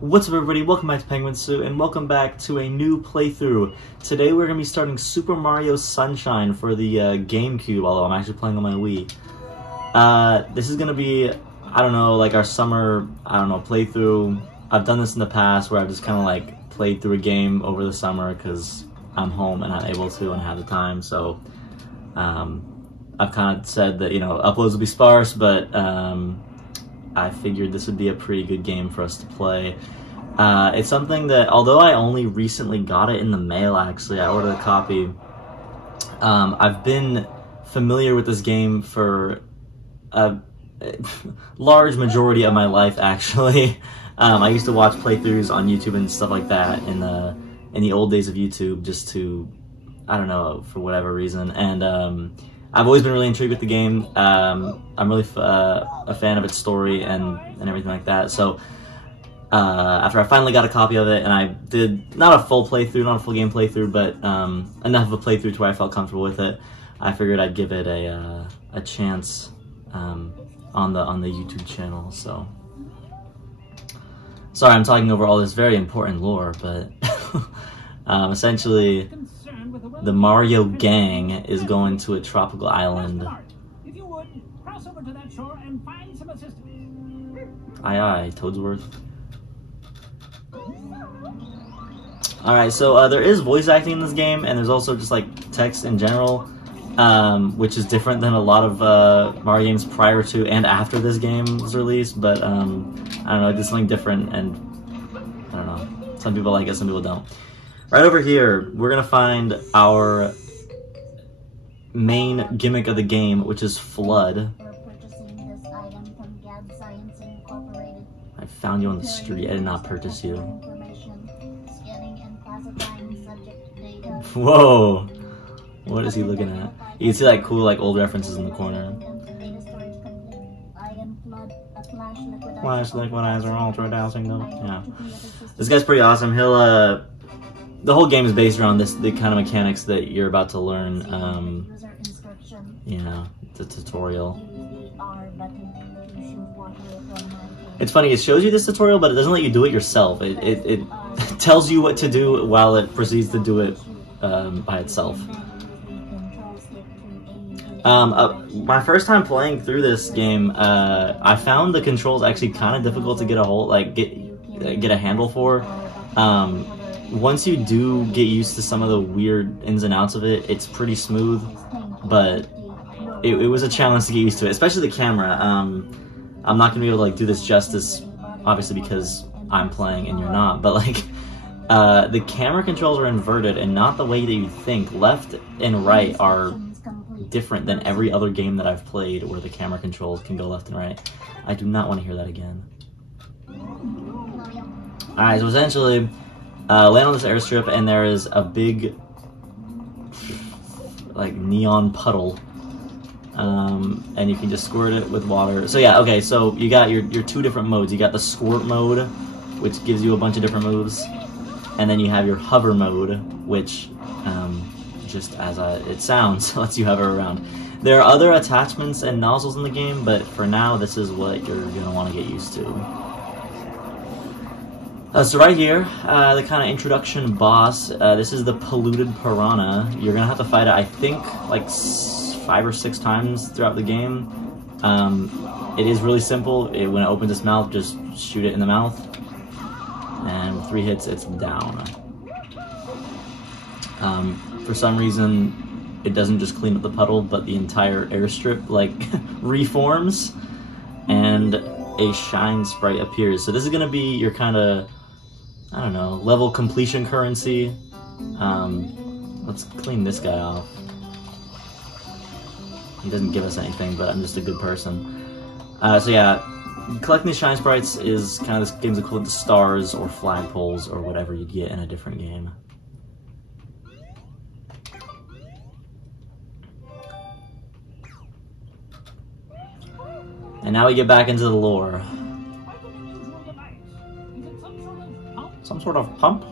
What's up everybody, welcome back to Penguinsu, and welcome back to a new playthrough. Today we're going to be starting Super Mario Sunshine for the GameCube, although I'm actually playing on my Wii. This is going to be, I don't know, like our summer, playthrough. I've done this in the past where I've just kind of like played through a game over the summer because I'm home and not able to and have the time, so I've kind of said that, you know, uploads will be sparse, but I figured this would be a pretty good game for us to play. It's something that, although I only recently got it in the mail, actually, I ordered a copy. I've been familiar with this game for a large majority of my life, actually. I used to watch playthroughs on YouTube and stuff like that in the old days of YouTube, just to, I don't know, for whatever reason. And I've always been really intrigued with the game. I'm really a fan of its story and everything like that. So after I finally got a copy of it, and I did not a full playthrough, not a full game playthrough, but enough of a playthrough to where I felt comfortable with it, I figured I'd give it a chance on the YouTube channel. So sorry, I'm talking over all this very important lore, but essentially, the Mario gang is going to a tropical island. If you would, cross over to that shore and find some assistance. Aye aye, Toadsworth. Alright, so there is voice acting in this game, and there's also just like text in general, which is different than a lot of Mario games prior to and after this game was released, but I don't know, it's something different, and I don't know, some people like it, some people don't. Right over here, we're gonna find our main gimmick of the game, which is Flood. I found you on the street. I did not purchase you. Whoa! What is he looking at? You can see like cool like old references in the corner. Flash liquidizer, ultra dousing them. Yeah. This guy's pretty awesome. He'll the whole game is based around the kind of mechanics that you're about to learn, you know, the tutorial. It's funny, it shows you this tutorial, but it doesn't let you do it yourself. It tells you what to do while it proceeds to do it by itself. My first time playing through this game, I found the controls actually kind of difficult to get a handle for. Once you do get used to some of the weird ins and outs of it, it's pretty smooth, but it was a challenge to get used to it, especially the camera. I'm not going to be able to like do this justice, obviously, because I'm playing and you're not, but like, the camera controls are inverted and not the way that you think. Left and right are different than every other game that I've played where the camera controls can go left and right. I do not want to hear that again. Alright, so essentially, land on this airstrip, and there is a big, like, neon puddle, and you can just squirt it with water. So yeah, okay, so you got your two different modes. You got the squirt mode, which gives you a bunch of different moves, and then you have your hover mode, which, just as it sounds, lets you hover around. There are other attachments and nozzles in the game, but for now, this is what you're going to want to get used to. So right here, the kind of introduction boss, this is the polluted piranha. You're going to have to fight it, I think, like 5 or 6 times throughout the game. It is really simple. When it opens its mouth, just shoot it in the mouth. And with 3 hits, it's down. For some reason, it doesn't just clean up the puddle, but the entire airstrip, like, reforms. And a shine sprite appears. So this is going to be your kind of, I don't know, level completion currency. Let's clean this guy off. He doesn't give us anything, but I'm just a good person. So yeah, collecting these shine sprites is kind of this game's equivalent to stars or flagpoles or whatever you get in a different game. And now we get back into the lore. Some sort of pump?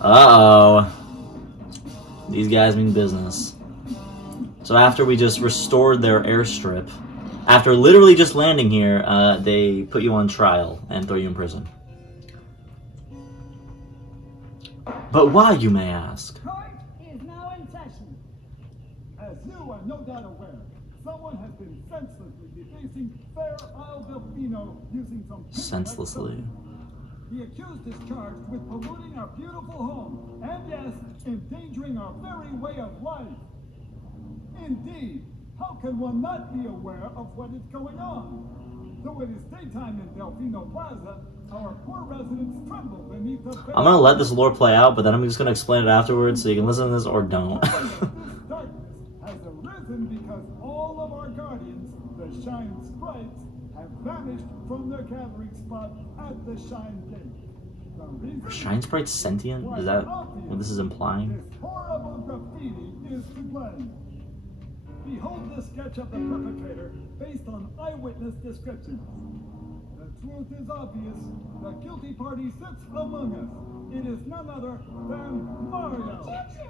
Uh-oh. These guys mean business. So after we just restored their airstrip, After literally just landing here, they put you on trial and throw you in prison. But why, you may ask? Court is now in session. As you are no doubt aware, someone has been senselessly defacing Fair Isle Delfino using some... Senselessly. The accused is charged with polluting our beautiful home, and yes, endangering our very way of life. Indeed, how can one not be aware of what is going on? Though it is daytime in Delfino Plaza, our poor residents tremble beneath the... I'm gonna let this lore play out, but then I'm just gonna explain it afterwards, so you can listen to this or don't. This darkness has arisen because all of our guardians, the Shine Sprites, have vanished from their gathering spot at the Shine Gate. The reason... Are Shine Sprites sentient? Is that what this is implying? This horrible graffiti is to blame. Behold the sketch of the perpetrator based on eyewitness descriptions. The truth is obvious. The guilty party sits among us. It is none other than Mario. Objection!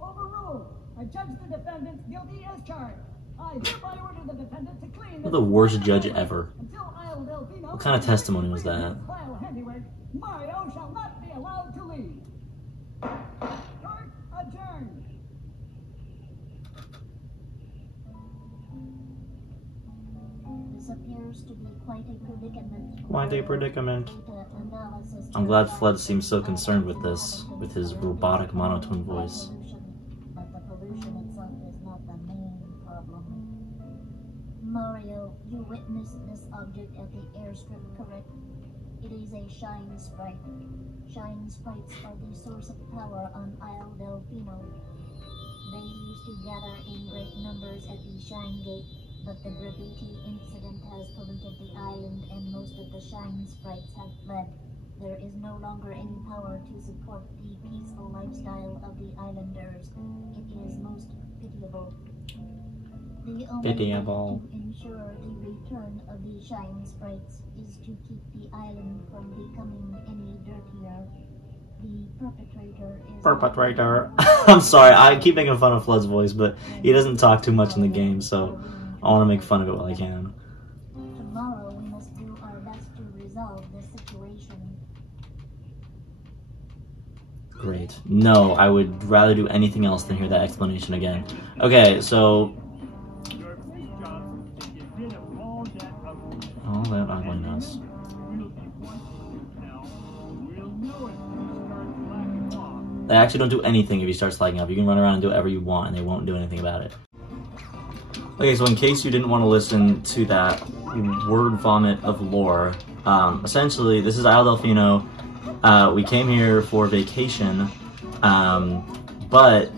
Overruled. I judge the defendant guilty as charged. I hereby order the defendant to clean You're the worst judge ever. Until Isle Delfino... What kind of testimony was that? Isle handiwork, Mario shall not be allowed to leave. Court adjourned. This appears to be quite a predicament. Quite a predicament. Data analysis I'm glad Flood seems so concerned with this, with his robotic monotone voice. But the pollution itself is not the main problem. Mario, you witnessed this object at the airstrip, correct? It is a Shine Sprite. Shine Sprites are the source of power on Isle Delfino. They used to gather in great numbers at the Shine Gate, but the graffiti incident has polluted the island and most of the Shine Sprites have fled. There is no longer any power to support the peaceful lifestyle of the islanders. It is most pitiable. The only way to ensure the return of the Shine Sprites is to keep the island from becoming any dirtier. The perpetrator is... Perpetrator. I'm sorry, I keep making fun of Flood's voice, but he doesn't talk too much in the game, so I want to make fun of it while I can. Tomorrow we must do our best to resolve this situation. Great. No, I would rather do anything else than hear that explanation again. Okay, so... Your first job is to get rid of all that ugliness. all that ugliness. We'll be one to tell. We'll know it when you start slacking off. They actually don't do anything if you start slacking up. You can run around and do whatever you want, and they won't do anything about it. Okay, so in case you didn't want to listen to that word vomit of lore, essentially, this is Isle Delfino. We came here for vacation, but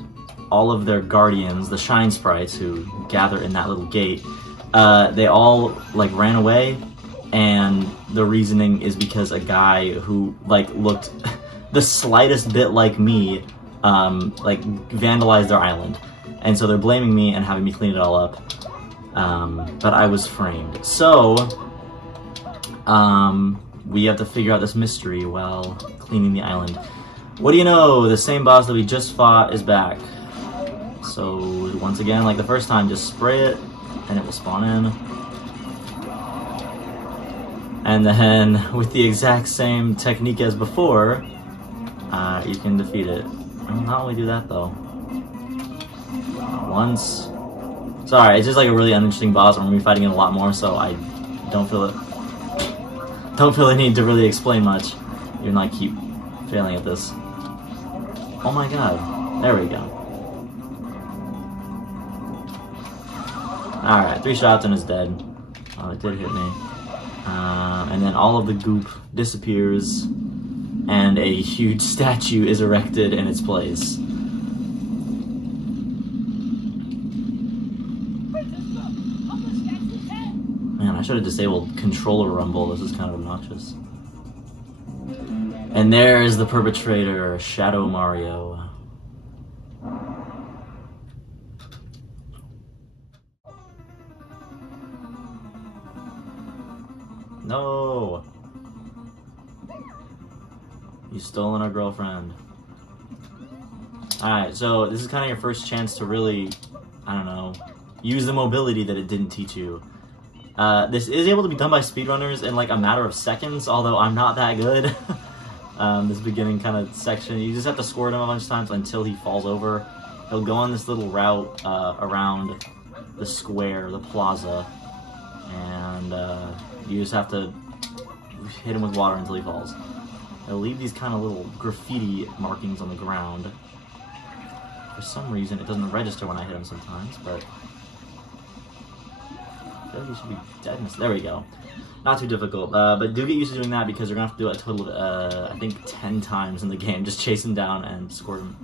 all of their guardians, the Shine Sprites who gather in that little gate, they all, like, ran away, and the reasoning is because a guy who, like, looked the slightest bit like me, like, vandalized their island. And so they're blaming me and having me clean it all up. But I was framed. So, we have to figure out this mystery while cleaning the island. What do you know? The same boss that we just fought is back. So, once again, like the first time, just spray it, and it will spawn in. And then, with the exact same technique as before, you can defeat it. I'll not only do that, though. Once. Sorry, it's just like a really uninteresting boss. I'm gonna be fighting it a lot more, so I don't feel the need to really explain much. Even though I keep failing at this. Oh my god. There we go. Alright, 3 shots and it's dead. Oh, it did hit me. And then all of the goop disappears, and a huge statue is erected in its place. Man, I should have disabled controller rumble. This is kind of obnoxious. And there is the perpetrator, Shadow Mario. No! You've stolen our girlfriend. Alright, so this is kind of your first chance to really, I don't know, use the mobility that it didn't teach you. This is able to be done by speedrunners in like a matter of seconds, although I'm not that good. This beginning kind of section, you just have to squirt him a bunch of times until he falls over. He'll go on this little route around the square, the plaza, and you just have to hit him with water until he falls. He'll leave these kind of little graffiti markings on the ground. For some reason, it doesn't register when I hit him sometimes, but I feel like he should be dead. There we go. Not too difficult, but do get used to doing that because you're gonna have to do it a total of, I think, 10 times in the game. Just chase him down and squirt him.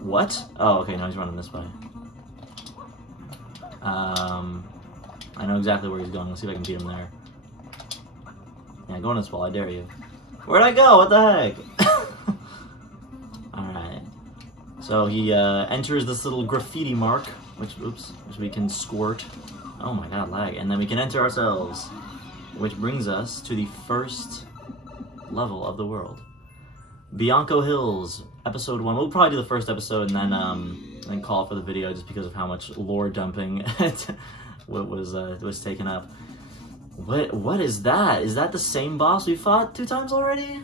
What? Oh, okay, now he's running this way. I know exactly where he's going. Let's see if I can beat him there. Yeah, go on this wall, I dare you. Where'd I go? What the heck? Alright. So he enters this little graffiti mark, which we can squirt. Oh my god, lag. And then we can enter ourselves, which brings us to the first level of the world. Bianco Hills, episode 1. We'll probably do the first episode and then call it for the video just because of how much lore dumping was taken up. What is that? Is that the same boss we fought 2 times already?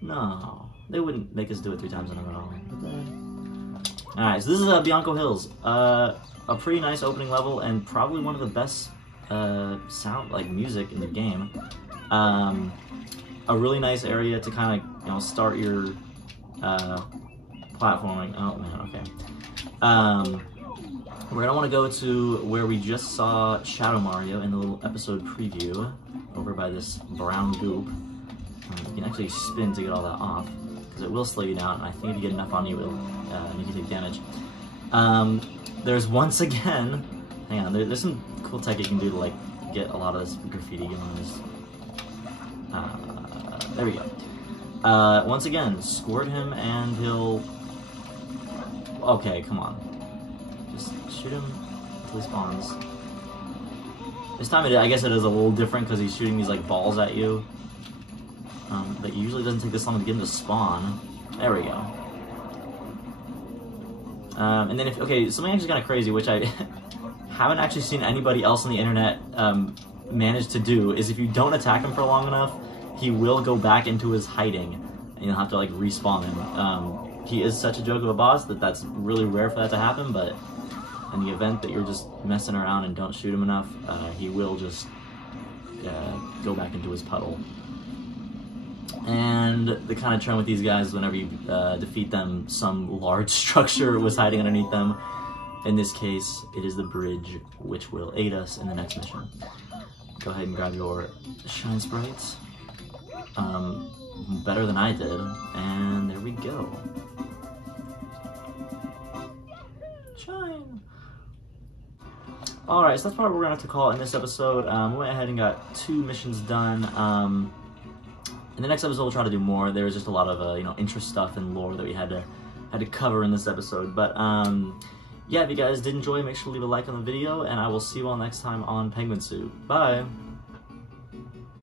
No, they wouldn't make us do it 3 times in a row. Alright, so this is Bianco Hills. A pretty nice opening level and probably one of the best music in the game. A really nice area to kind of start your platforming. Oh man, okay. We're gonna want to go to where we just saw Shadow Mario in the little episode preview, over by this brown goop. You can actually spin to get all that off, because it will slow you down, and I think if you get enough on you, it'll make you take damage. There's once again, hang on, there's some cool tech you can do to like get a lot of this graffiti going. There we go. Once again, squirt him and he'll... Okay, come on. Just shoot him until he spawns. This time, I guess it is a little different because he's shooting these like balls at you. But it usually doesn't take this long to get him to spawn. There we go. And then something actually kind of crazy, which I haven't actually seen anybody else on the internet manage to do, is if you don't attack him for long enough, he will go back into his hiding, and you'll have to like respawn him. He is such a joke of a boss that's really rare for that to happen, but in the event that you're just messing around and don't shoot him enough, he will just go back into his puddle. And the kind of trend with these guys, whenever you defeat them, some large structure was hiding underneath them. In this case, it is the bridge, which will aid us in the next mission. Go ahead and grab your shine sprites. Better than I did, and there we go. Shine! Alright, so that's probably what we're gonna have to call it in this episode. We went ahead and got 2 missions done. In the next episode, we'll try to do more. There was just a lot of interest stuff and lore that we had to cover in this episode. But yeah, if you guys did enjoy, make sure to leave a like on the video, and I will see you all next time on Penguin Suit. Bye!